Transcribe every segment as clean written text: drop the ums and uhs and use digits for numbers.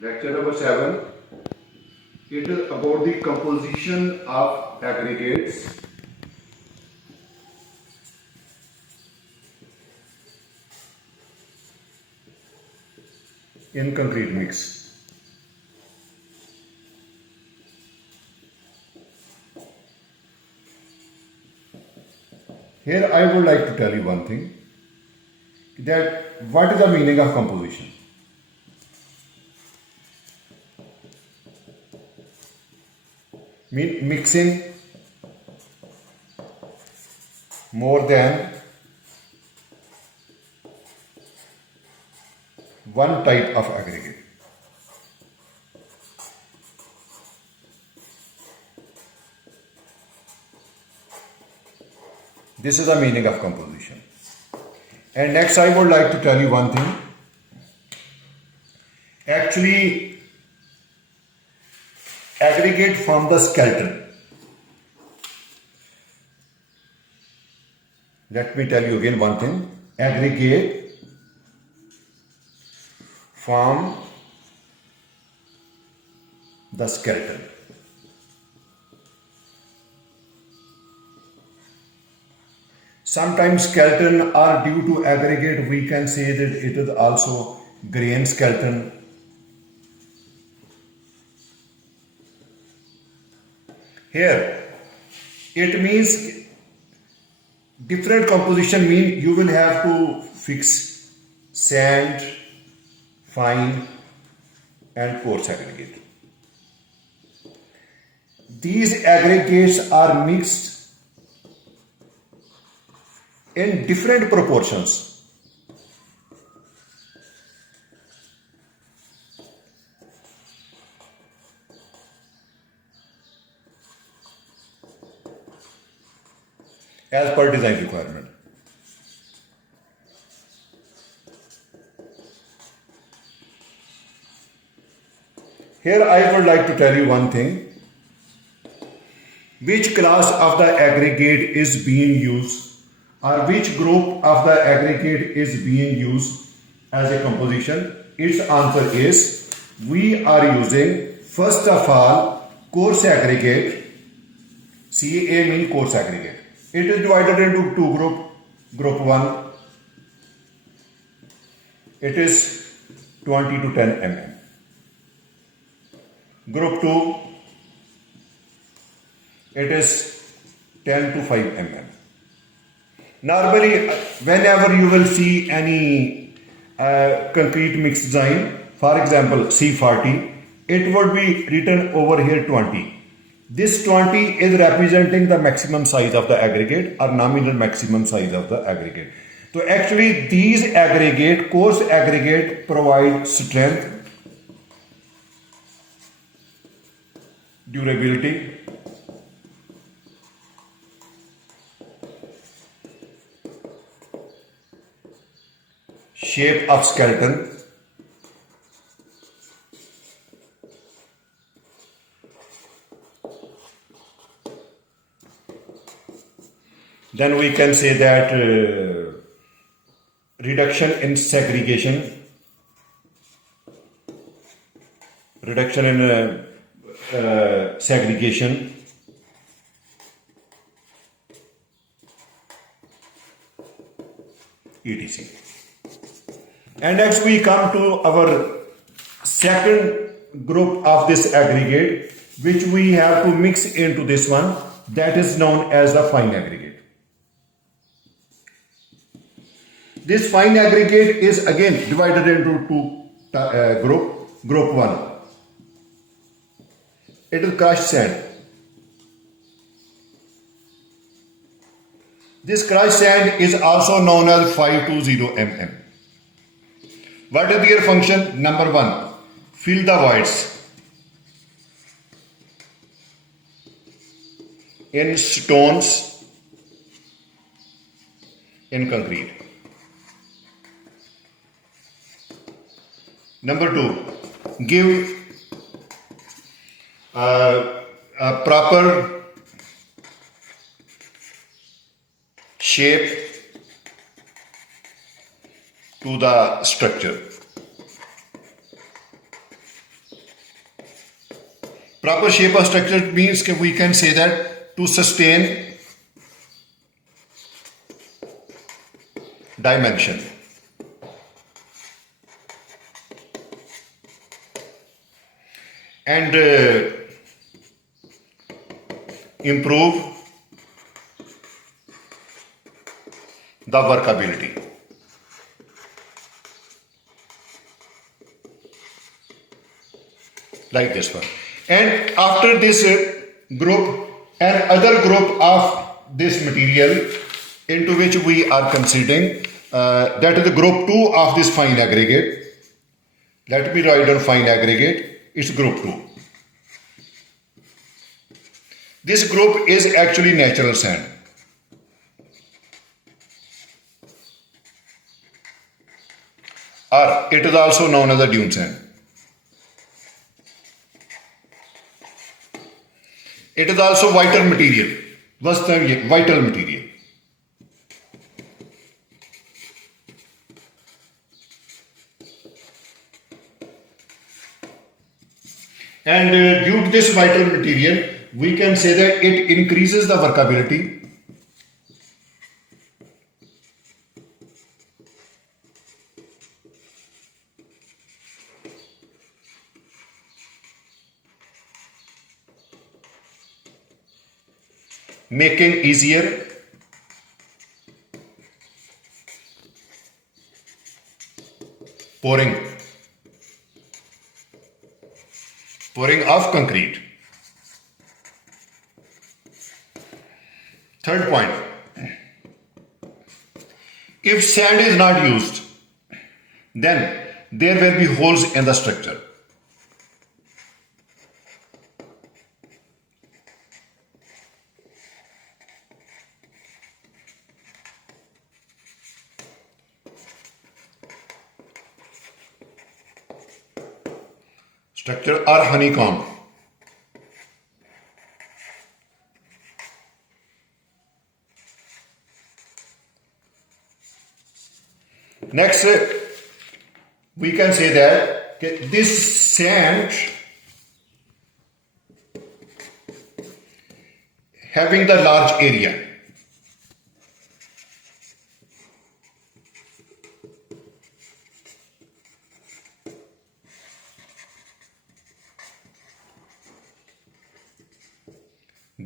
Lecture number 7. It is about the composition of aggregates in concrete mix. Here I would like to tell you one thing, that what is the meaning of composition? Mean mixing more than one type of aggregate. This is the meaning of composition. And next I would like to tell you one thing. Actually, aggregate from the skeleton. Let me tell you again one thing. Aggregate from the skeleton. Sometimes skeleton are due to aggregate. We can say that it is also grain skeleton. Here, it means different composition mean you will have to fix sand, fine and coarse aggregate. These aggregates are mixed in different proportions. As per design requirement. Here I would like to tell you one thing. Which class of the aggregate is being used, or which group of the aggregate is being used as a composition? Its answer is, we are using first of all coarse aggregate. CA means coarse aggregate. It is divided into two groups. Group 1, it is 20 to 10 mm. Group 2, it is 10 to 5 mm. Normally, whenever you will see any concrete mix design, for example C40, it would be written over here 20. This 20 is representing the maximum size of the aggregate or nominal maximum size of the aggregate. So actually these aggregate, coarse aggregate, provide strength, durability, shape of skeleton, then we can say that reduction in segregation, segregation, etc. And next we come to our second group of this aggregate, which we have to mix into this one, that is known as the fine aggregate. This fine aggregate is again divided into two groups. Group 1, it is crushed sand. This crushed sand is also known as 520 mm. What is their function? Number 1, fill the voids in stones, in concrete. Number 2, give a proper shape to the structure. Proper shape of structure means that we can say that to sustain dimension and improve the workability. Like this one. And after this group, another group of this material into which we are considering, that is the group 2 of this fine aggregate. Let me write down fine aggregate. It's group 2. This group is actually natural sand. Or it is also known as the dune sand. It is also vital material. What's the vital material? And due to this vital material, we can say that it increases the workability, making easier pouring of concrete. Third point, if sand is not used, then there will be holes in the structure. Structure or honeycomb. Next, we can say that this sand having the large area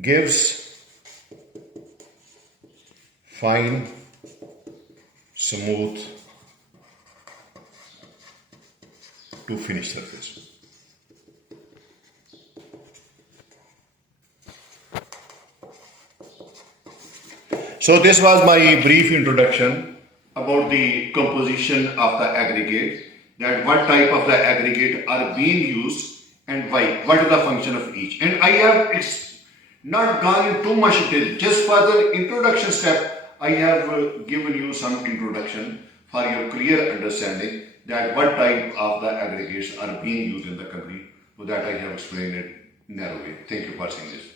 gives fine, smooth to finish surface. So this was my brief introduction about the composition of the aggregate, that what type of the aggregate are being used and why, what is the function of each. And I have not gone in too much detail, just for the introduction step I have given you some introduction for your clear understanding that what type of the aggregates are being used in the country. So that I have explained it narrowly. Thank you for seeing this.